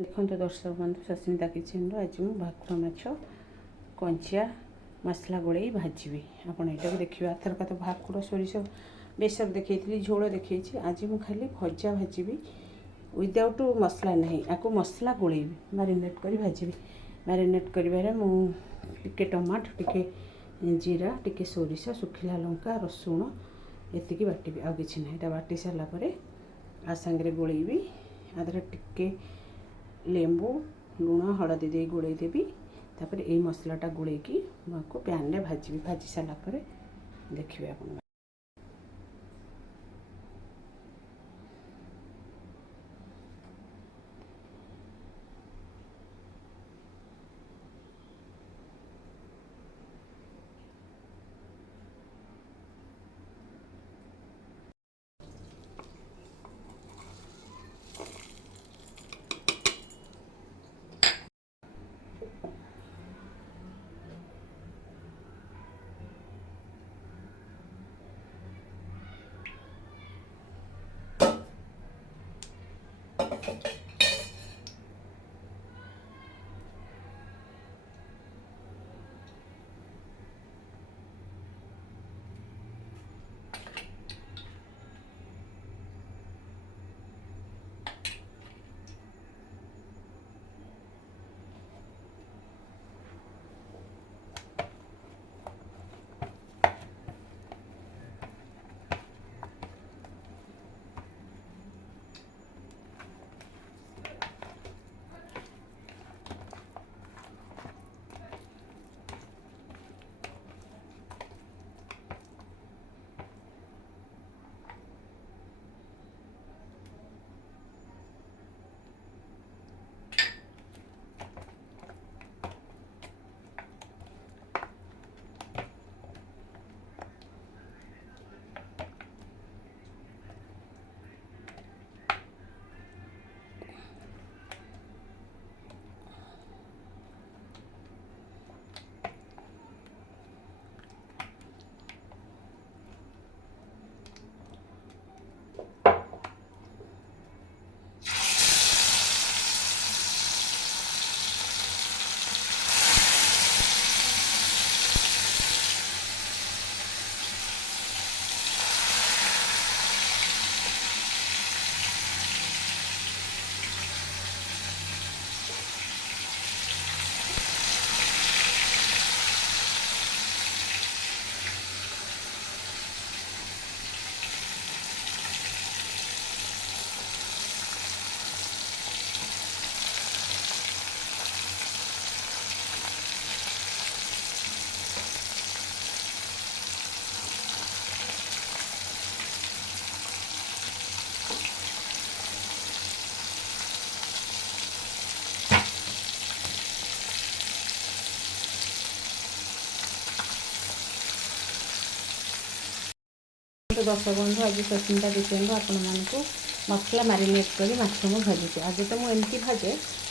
देखो दर्शक बंधु सस्मिता किचन आज मुझे भाकुर माछ कंचिया मसला गोड़े भाजी आप यहाँ देखिए आथरक तो भाकुर सोरिष बेसर देखी झोल देखी आज मुझे खाली भजा भाजी विदाउट मसला नहीं आपको मसला गोड़े मारिनेट कर भाजी मारिनेट कर टमाटो टिके जीरा टिके सोरिष सुखिला लंका रसुण एतिकी बाटी आ कि ना यहाँ बाटी सारापर आ सांगे गोलेबी आदर टिके लेंबू लुण हलदी दे गोड़े देवी तापर ये मसलाटा गोड़े की पैन रे भाजी सारापर देखिए आप दर्शक बंधु आज सस्मिता किचन आपण मानक मसला मारिनेट कर भाजी आज तो मुझे एमती भाजे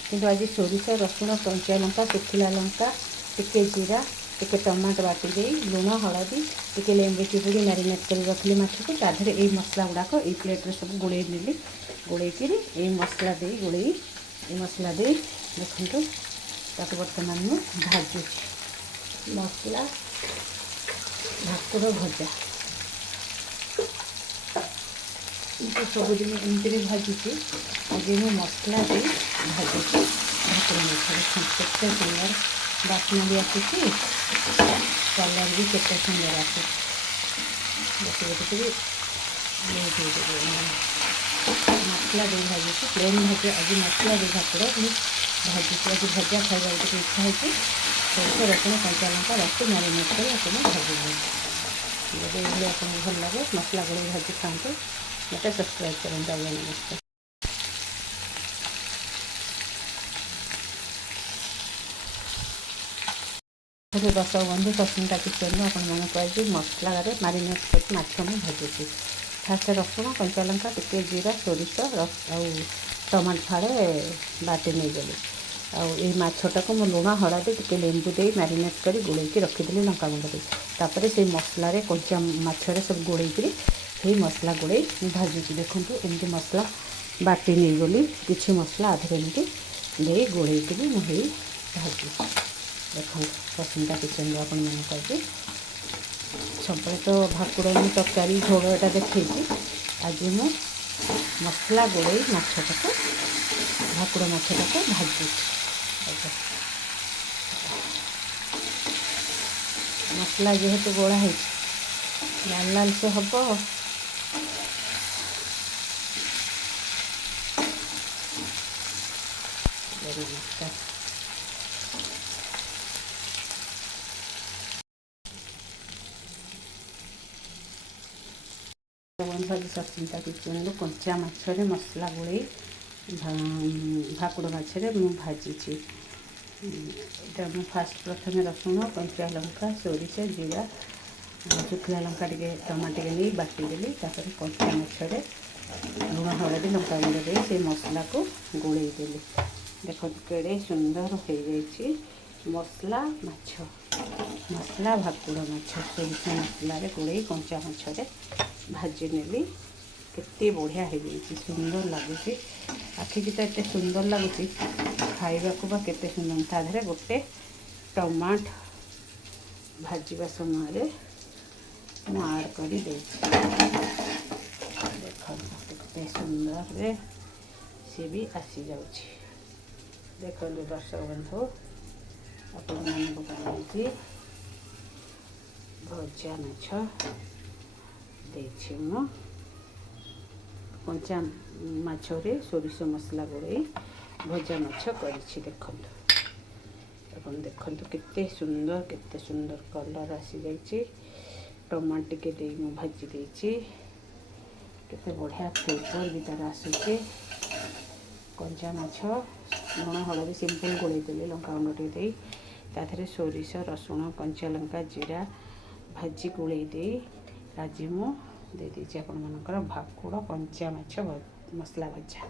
कि आज सोरिष रसुण कंचा लंका सुखिला लंका टिके जीरा टिके टमाटो बाटी दे लुण हलदी टिके लेंबू चिपुड़ी मारिनेट कर रखली माछ को ताधे ये मसला गुड़ाक ये प्लेट्रे सब गोड़े नेली गोड़ेकि ये मसला दे गोड़े ये मसला दे देखो ताको बर्तमान मुझे भाजु मसला भाकुर भजा सब दिन एमती भाजुची आज मैं मसला दे भाजुची भाकुर माछ केते सुंदर बास्ना भी आसूसी कलर भी केते सुंदर आसूँ मसला दे भाजुची प्लेन भाजी आज मसला दे भाकुर भाजुची आज भजा खाइबा इच्छा होती सोरिष रसुण कंचा लंका बाटी मारिनेट कर भाजी जब ये आपको भल लगे मसला गोड़े भाजी खाते मत सब्सक्राइब करें। नमस्कार। दर्शक बंधु सस्मिता किचन आज मसला मारिनेट कर भाजुची फास्ट रसुण कंचा लंका टिके जीरा सोरिष टमाटो फाड़े बाटी नहीं गली आई माछटा को लुण हलदी टिके लेंबू दे मारिनेट कर गोलैकी रखीदी लंका गुंड तापर से मसला कंचा माछरे सब गोलैक ये मसला गोड़े भाजुची देखो एमती मसला बाटी नहीं गली किसी मसला आधे एमती ଦେଇ ଗୋଳେଇକିରି ମୁଁ ହେଇ ଭାଜି ଦେଖନ୍ତୁ ସସ୍ମିତା କିଚେନ୍ରୁ ଆପଣମାନେ କହିବି ସବୁବେଳେ ତ ଭାକୁର ମୁଁ ତରକାରୀ ଝୋଳ ଏଇଟା ଦେଖେଇଛି। ଆଜି ମୁଁ ମସଲା ଗୋଳେଇ ମାଛଟାକୁ ଭାକୁର ମାଛଟାକୁ ଭାଜୁଛି। ମସଲା ଯେହେତୁ ଗୋଳା ହେଇଛି ଲାଲ ଲାଲ ସେ ହେବ। ବନ୍ଧୁ ଆଜି ସସ୍ମିତା କିଚେନ୍ରୁ କଞ୍ଚା ମାଛରେ ମସଲା ଗୋଳେଇ ଭାକୁର ମାଛରେ ମୁଁ ଭାଜିଛି। ଏଇଟା ମୁଁ ପ୍ରଥମେ ରସୁଣ କଞ୍ଚା ଲଙ୍କା ସୋରିଷ ଜିରା ଶୁଖିଲା ଲଙ୍କା ଟିକେ ଟମାଟୋ ଟିକେ ନେଇ ବାଟିଦେଲି। ତାପରେ କଞ୍ଚା ମାଛରେ ଲୁଣ ହଳଦୀ ଲଙ୍କାଗୁଣ୍ଡ ଦେଇ ସେ ମସଲାକୁ ଗୋଳେଇ ଦେଲି। ଦେଖନ୍ତୁ କେଡ଼େ ସୁନ୍ଦର ହେଇଯାଇଛି ମସଲା ମାଛ, ମସଲା ଭାକୁର ମାଛ ସୋରିଷ ମସଲାରେ ଗୋଳେଇ କଞ୍ଚା ମାଛରେ ଭାଜି ନେଲି। କେତେ ବଢ଼ିଆ ହେଇଯାଇଛି, ସୁନ୍ଦର ଲାଗୁଛି। ଆଖିକି ତ ଏତେ ସୁନ୍ଦର ଲାଗୁଛି, ଖାଇବାକୁ ବା କେତେ ସୁନ୍ଦର। ତା ଦେହରେ ଗୋଟେ ଟମାଟୋ ଭାଜିବା ସମୟରେ ମୁଁ ଆଡ଼୍ କରି ଦେଇଛି। ଦେଖନ୍ତୁ କେତେ ସୁନ୍ଦରରେ ସିଏ ବି ଆସିଯାଉଛି। ଦେଖନ୍ତୁ ଦର୍ଶକ ବନ୍ଧୁ ଆପଣମାନଙ୍କୁ କହିଛି ଭଜା ମାଛ ଦେଇଛି ମୁଁ। କଞ୍ଚା ମାଛରେ ସୋରିଷ ମସଲା ଗୋଳେଇ ଭଜା ମାଛ କରିଛି। ଦେଖନ୍ତୁ ଆପଣ ଦେଖନ୍ତୁ କେତେ ସୁନ୍ଦର କଲର୍ ଆସିଯାଇଛି। ଟମାଟୋ ଟିକେ ଦେଇ ମୁଁ ଭାଜି ଦେଇଛି। କେତେ ବଢ଼ିଆ ଫ୍ଲେଭର୍ ବି ତା'ର ଆସୁଛି। କଞ୍ଚା ମାଛ ଲୁଣ ହଳଦୀ ସିମ୍ପଲ୍ ଗୋଳେଇ ଦେଲି ଲଙ୍କାଗୁଣ୍ଡ ଟିକେ ଦେଇ। ତା ଦେହରେ ସୋରିଷ ରସୁଣ କଞ୍ଚା ଲଙ୍କା ଜିରା ଭାଜି ଗୋଳେଇ ଦେଇ ଆଜି ମୁଁ ଦେଇଦେଇଛି ଆପଣମାନଙ୍କର ଭାକୁର କଞ୍ଚା ମାଛ ମସଲା ଭଜା।